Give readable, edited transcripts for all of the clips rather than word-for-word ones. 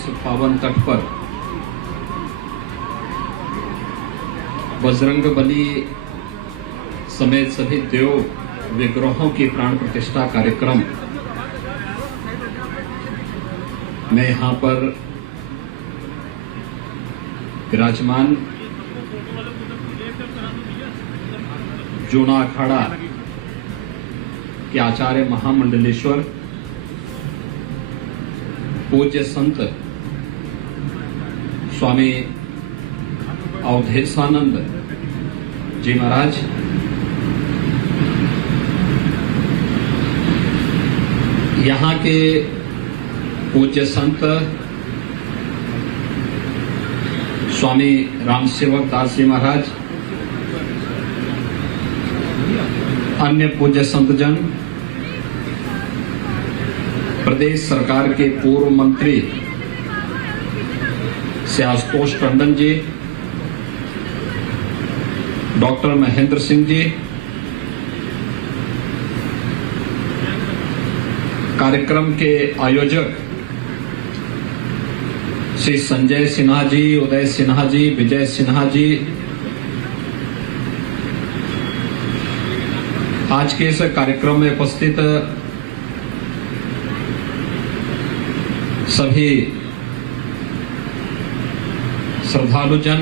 इस पावन तट पर बजरंगबली समेत सभी देव विग्रहों की प्राण प्रतिष्ठा कार्यक्रम में यहाँ पर विराजमान जूना अखाड़ा के आचार्य महामंडलेश्वर पूज्य संत स्वामी अवधेशानंद जी महाराज, यहाँ के पूज्य संत स्वामी रामसेवक दास जी महाराज, अन्य पूज्य संतजन, प्रदेश सरकार के पूर्व मंत्री श्री आशुतोष टंडन जी, डॉक्टर महेंद्र सिंह जी, कार्यक्रम के आयोजक श्री संजय सिन्हा जी, उदय सिन्हा जी, विजय सिन्हा जी, आज के इस कार्यक्रम में उपस्थित सभी श्रद्धालुजन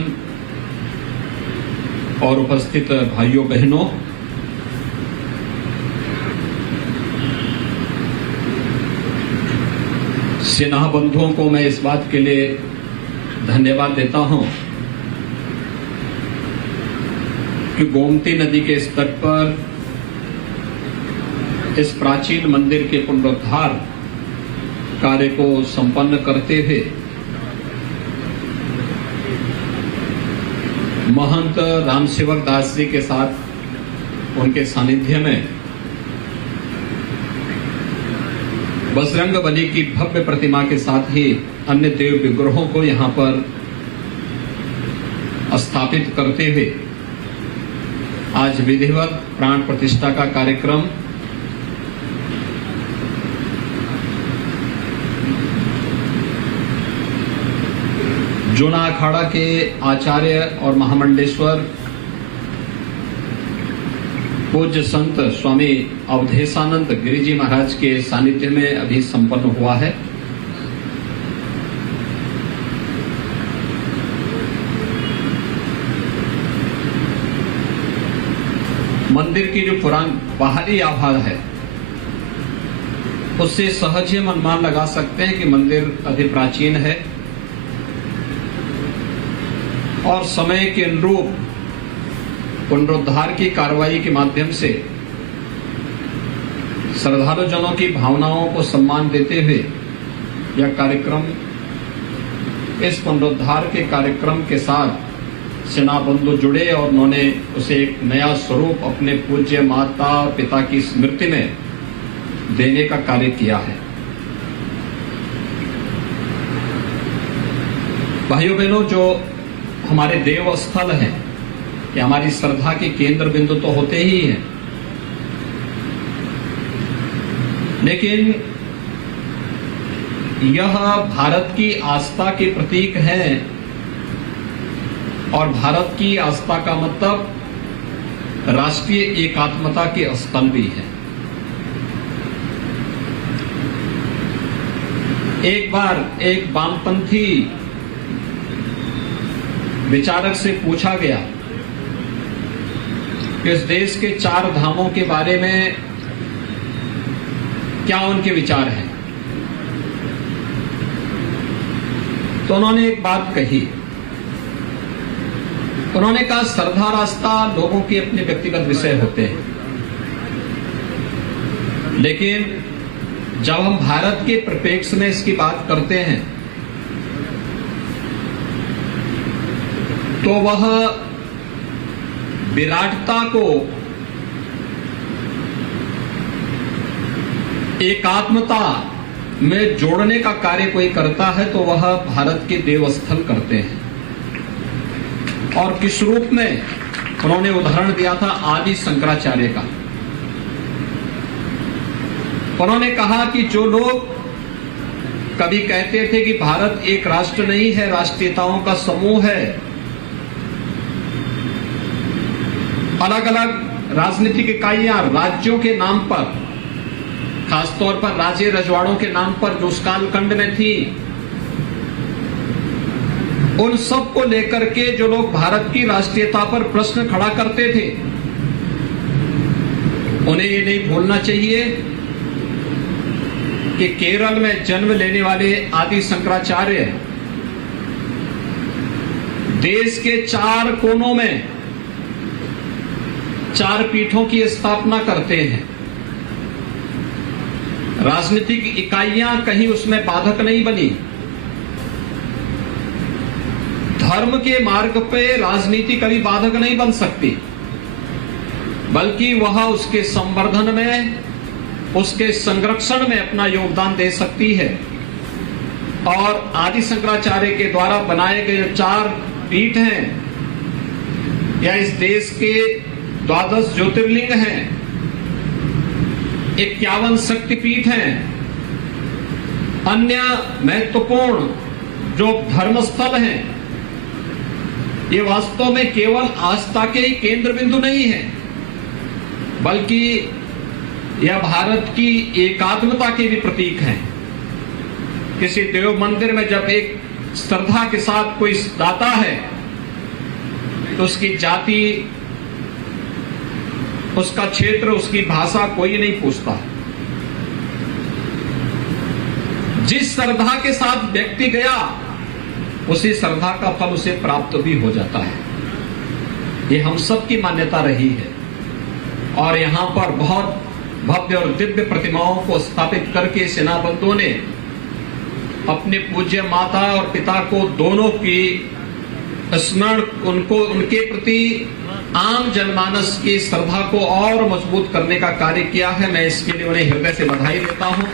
और उपस्थित भाइयों बहनों, सेना बंधुओं को मैं इस बात के लिए धन्यवाद देता हूं कि गोमती नदी के इस तट पर इस प्राचीन मंदिर के पुनरुद्धार कार्य को संपन्न करते हुए महंत रामसेवक दास जी के साथ उनके सानिध्य में बजरंगबली की भव्य प्रतिमा के साथ ही अन्य देव विग्रहों को यहाँ पर स्थापित करते हुए आज विधिवत प्राण प्रतिष्ठा का कार्यक्रम जूना अखाड़ा के आचार्य और महामंडलेश्वर पूज्य संत स्वामी अवधेशानंद गिरि जी महाराज के सानिध्य में अभी संपन्न हुआ है। मंदिर की जो बाहरी आभा है उससे सहज ही हम अनुमान लगा सकते हैं कि मंदिर अति प्राचीन है और समय के अनुरूप पुनरुद्धार की कार्रवाई के माध्यम से श्रद्धालुजनों की भावनाओं को सम्मान देते हुए यह कार्यक्रम, इस पुनरुद्धार के कार्यक्रम के साथ सेना बंधु जुड़े और उन्होंने उसे एक नया स्वरूप अपने पूज्य माता पिता की स्मृति में देने का कार्य किया है। भाइयों बहनों, जो हमारे देव स्थल हैं कि हमारी श्रद्धा के केंद्र बिंदु तो होते ही हैं, लेकिन यह भारत की आस्था के प्रतीक हैं और भारत की आस्था का मतलब राष्ट्रीय एकात्मता के स्थल भी है। एक बार एक वामपंथी विचारक से पूछा गया कि इस देश के 4 धामों के बारे में क्या उनके विचार हैं, तो उन्होंने एक बात कही। उन्होंने कहा, श्रद्धा रास्ता लोगों के अपने व्यक्तिगत विषय होते हैं, लेकिन जब हम भारत के परिप्रेक्ष्य में इसकी बात करते हैं तो वह विराटता को एकात्मता में जोड़ने का कार्य कोई करता है तो वह भारत के देवस्थल करते हैं। और किस रूप में उन्होंने उदाहरण दिया था आदि शंकराचार्य का। उन्होंने कहा कि जो लोग कभी कहते थे कि भारत एक राष्ट्र नहीं है, राष्ट्रीयताओं का समूह है। अलग अलग राजनीतिक इकाइयां राज्यों के नाम पर, खासतौर पर राज्य रजवाड़ों के नाम पर जो उस कालखंड में थी, उन सब को लेकर के जो लोग भारत की राष्ट्रीयता पर प्रश्न खड़ा करते थे, उन्हें ये नहीं भूलना चाहिए कि केरल में जन्म लेने वाले आदि शंकराचार्य देश के 4 कोनों में 4 पीठों की स्थापना करते हैं। राजनीतिक इकाइयां कहीं उसमें बाधक नहीं बनी। धर्म के मार्ग पे राजनीति कभी बाधक नहीं बन सकती, बल्कि वह उसके संवर्धन में, उसके संरक्षण में अपना योगदान दे सकती है। और आदि शंकराचार्य के द्वारा बनाए गए 4 पीठ हैं, या इस देश के 12 ज्योतिर्लिंग हैं, 51 शक्तिपीठ हैं, अन्य महत्वपूर्ण जो धर्मस्थल हैं, ये वास्तव में केवल आस्था के ही केंद्र बिंदु नहीं है, बल्कि यह भारत की एकात्मता के भी प्रतीक हैं। किसी देव मंदिर में जब एक श्रद्धा के साथ कोई दाता है, तो उसकी जाति, उसका क्षेत्र, उसकी भाषा कोई नहीं पूछता। जिस श्रद्धा के साथ व्यक्ति गया, उसी श्रद्धा का फल उसे प्राप्त भी हो जाता है। ये हम सब की मान्यता रही है। और यहां पर बहुत भव्य और दिव्य प्रतिमाओं को स्थापित करके सेनाबंदों ने अपने पूज्य माता और पिता को दोनों की स्मरण, उनको, उनके प्रति आम जनमानस की श्रद्धा को और मजबूत करने का कार्य किया है। मैं इसके लिए उन्हें हृदय से बधाई देता हूं।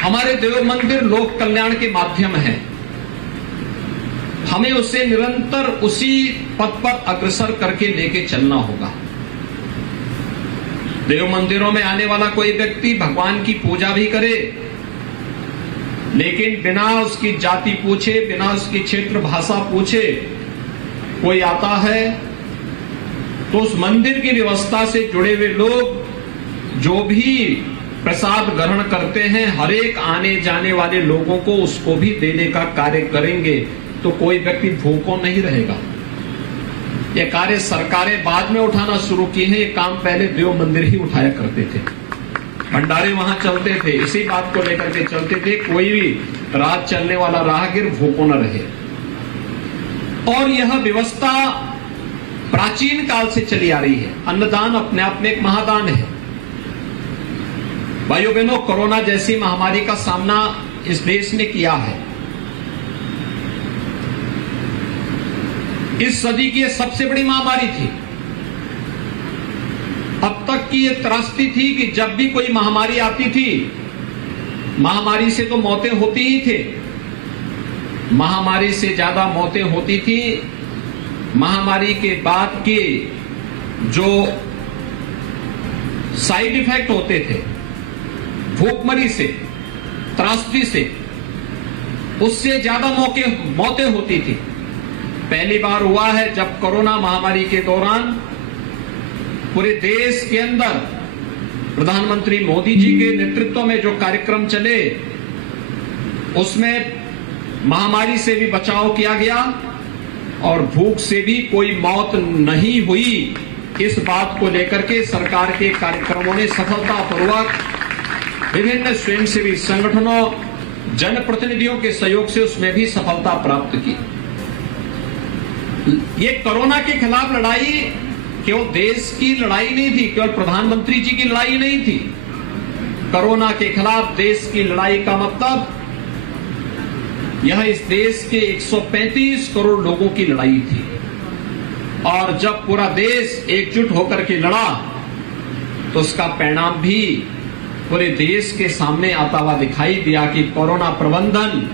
हमारे देव मंदिर लोक कल्याण के माध्यम है। हमें उसे निरंतर उसी पथ पर अग्रसर करके लेके चलना होगा। देव मंदिरों में आने वाला कोई व्यक्ति भगवान की पूजा भी करे, लेकिन बिना उसकी जाति पूछे, बिना उसकी क्षेत्र भाषा पूछे कोई आता है, तो उस मंदिर की व्यवस्था से जुड़े हुए लोग जो भी प्रसाद ग्रहण करते हैं, हर एक आने जाने वाले लोगों को उसको भी देने का कार्य करेंगे, तो कोई व्यक्ति भूखों नहीं रहेगा। ये कार्य सरकारें बाद में उठाना शुरू की हैं, ये काम पहले देव मंदिर ही उठाया करते थे। भंडारे वहां चलते थे, इसी बात को लेकर के चलते थे, कोई भी रात चलने वाला राहगीर भूखों न रहे। और यह व्यवस्था प्राचीन काल से चली आ रही है। अन्नदान अपने आप में एक महादान है। भाइयों बहनों, कोरोना जैसी महामारी का सामना इस देश ने किया है। इस सदी की सबसे बड़ी महामारी थी। अब तक की ये त्रासदी थी कि जब भी कोई महामारी आती थी, महामारी से तो मौतें होती ही थे, महामारी से ज्यादा मौतें होती थी महामारी के बाद के जो साइड इफेक्ट होते थे, भूखमरी से, त्रासदी से, उससे ज्यादा मौतें होती थी। पहली बार हुआ है जब कोरोना महामारी के दौरान पूरे देश के अंदर प्रधानमंत्री मोदी जी के नेतृत्व में जो कार्यक्रम चले, उसमें महामारी से भी बचाव किया गया और भूख से भी कोई मौत नहीं हुई। इस बात को लेकर के सरकार के कार्यक्रमों ने सफलतापूर्वक विभिन्न स्वयंसेवी संगठनों, जनप्रतिनिधियों के सहयोग से उसमें भी सफलता प्राप्त की। ये कोरोना के खिलाफ लड़ाई केवल देश की लड़ाई नहीं थी, केवल प्रधानमंत्री जी की लड़ाई नहीं थी। कोरोना के खिलाफ देश की लड़ाई का मतलब यह इस देश के 135 करोड़ लोगों की लड़ाई थी। और जब पूरा देश एकजुट होकर के लड़ा, तो उसका परिणाम भी पूरे देश के सामने आता हुआ दिखाई दिया कि कोरोना प्रबंधन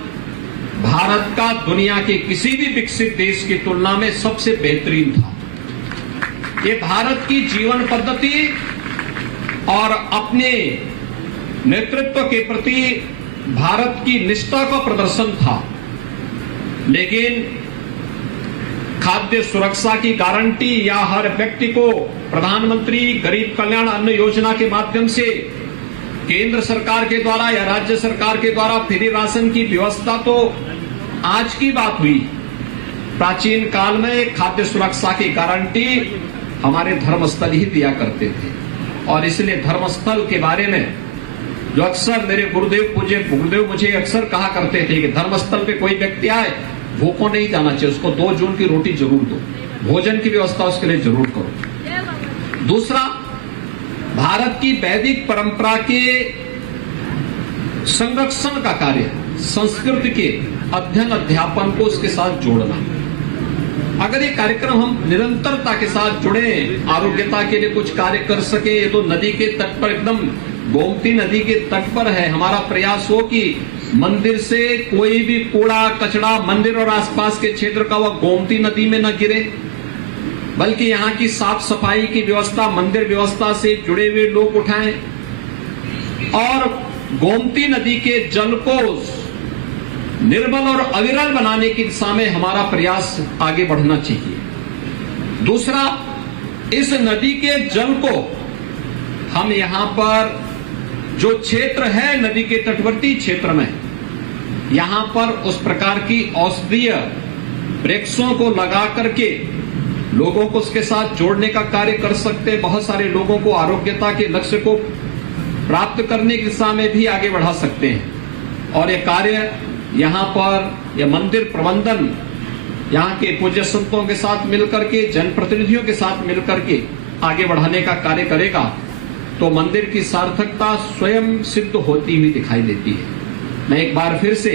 भारत का दुनिया के किसी भी विकसित देश की तुलना में सबसे बेहतरीन था। ये भारत की जीवन पद्धति और अपने नेतृत्व के प्रति भारत की निष्ठा का प्रदर्शन था, लेकिन खाद्य सुरक्षा की गारंटी या हर व्यक्ति को प्रधानमंत्री गरीब कल्याण अन्न योजना के माध्यम से केंद्र सरकार के द्वारा या राज्य सरकार के द्वारा फ्री राशन की व्यवस्था तो आज की बात हुई। प्राचीन काल में खाद्य सुरक्षा की गारंटी हमारे धर्मस्थल ही दिया करते थे, और इसलिए धर्मस्थल के बारे में जो अक्सर मेरे गुरुदेव मुझे अक्सर कहा करते थे कि धर्मस्थल पे कोई व्यक्ति आए भूखों नहीं जाना चाहिए, उसको 2 जून की रोटी जरूर दो, भोजन की व्यवस्था उसके लिए जरूर करो। दूसरा, भारत की वैदिक परंपरा के संरक्षण का कार्य, संस्कृति के अध्ययन अध्यापन को उसके साथ जोड़ना। अगर ये कार्यक्रम हम निरंतरता के साथ जुड़े, आरोग्यता के लिए कुछ कार्य कर सके, ये तो नदी के तट पर, एकदम गोमती नदी के तट पर है, हमारा प्रयास हो कि मंदिर से कोई भी कूड़ा कचरा मंदिर और आसपास के क्षेत्र का वह गोमती नदी में न गिरे, बल्कि यहाँ की साफ सफाई की व्यवस्था मंदिर व्यवस्था से जुड़े हुए लोग उठाएं और गोमती नदी के जल को निर्मल और अविरल बनाने की दिशा में हमारा प्रयास आगे बढ़ना चाहिए। दूसरा, इस नदी के जल को हम यहाँ पर जो क्षेत्र है नदी के तटवर्ती क्षेत्र में, यहाँ पर उस प्रकार की औषधीय वृक्षों को लगा करके लोगों को उसके साथ जोड़ने का कार्य कर सकते, बहुत सारे लोगों को आरोग्यता के लक्ष्य को प्राप्त करने की दिशा में भी आगे बढ़ा सकते हैं। और ये कार्य यहाँ पर यह मंदिर प्रबंधन यहाँ के पूज्य संतों के साथ मिलकर के, जनप्रतिनिधियों के साथ मिलकर के आगे बढ़ाने का कार्य करेगा तो मंदिर की सार्थकता स्वयं सिद्ध होती हुई दिखाई देती है। मैं एक बार फिर से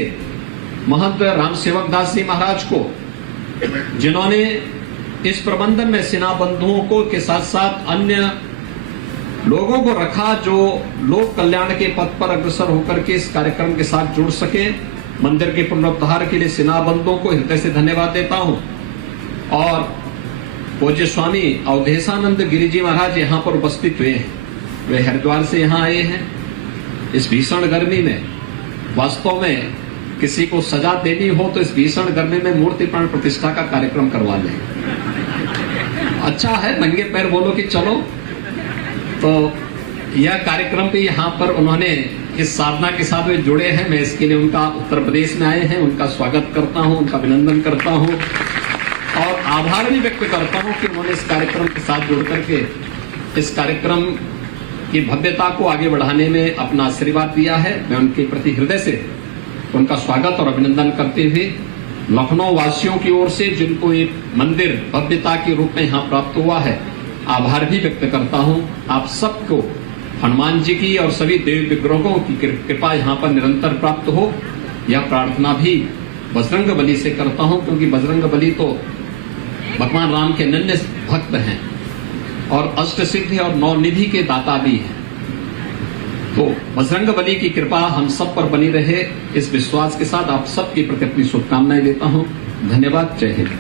महंत राम सेवक दास जी महाराज को, जिन्होंने इस प्रबंधन में सेना बंधुओं को के साथ साथ अन्य लोगों को रखा जो लोक कल्याण के पथ पर अग्रसर होकर के इस कार्यक्रम के साथ जुड़ सके, मंदिर के पुनरुद्धार के लिए सेना बंधुओं को हृदय से धन्यवाद देता हूं। और पूज्य स्वामी अवधेशानंद गिरि जी महाराज यहाँ पर उपस्थित हुए हैं, वे हरिद्वार से यहाँ आए हैं। इस भीषण गर्मी में वास्तव में किसी को सजा देनी हो तो इस भीषण गर्मी में मूर्ति प्राण प्रतिष्ठा का कार्यक्रम करवा लें। अच्छा है, नंगे पैर बोलो कि चलो। तो यह कार्यक्रम भी यहाँ पर उन्होंने इस साधना के साथ वे जुड़े हैं। मैं इसके लिए उनका, उत्तर प्रदेश में आए हैं, उनका स्वागत करता हूँ, उनका अभिनंदन करता हूँ और आभार भी व्यक्त करता हूँ कि उन्होंने इस कार्यक्रम के साथ जुड़ करके इस कार्यक्रम की भव्यता को आगे बढ़ाने में अपना आशीर्वाद दिया है। मैं उनके प्रति हृदय से उनका स्वागत और अभिनंदन करते हुए लखनऊ वासियों की ओर से जिनको ये मंदिर भव्यता के रूप में यहाँ प्राप्त हुआ है, आभार भी व्यक्त करता हूँ। आप सबको हनुमान जी की और सभी देव विग्रहों की कृपा यहाँ पर निरंतर प्राप्त हो, यह प्रार्थना भी बजरंग बली से करता हूँ, क्योंकि बजरंग बली तो भगवान राम के अनन्य भक्त हैं और अष्ट सिद्धि और 9 निधि के दाता भी हैं। तो बजरंग बली की कृपा हम सब पर बनी रहे, इस विश्वास के साथ आप सबके प्रति अपनी शुभकामनाएं देता हूं। धन्यवाद। जय हिंद।